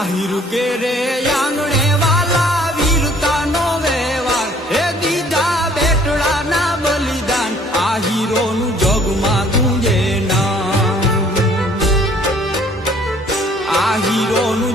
આહિર કે રે આંગણે વાલા વીરતાનો વ્યવહાર હે દીધા બેટડાના બલિદાન આહિરોનું જગમાં ગુંજે નામ આહિરોનું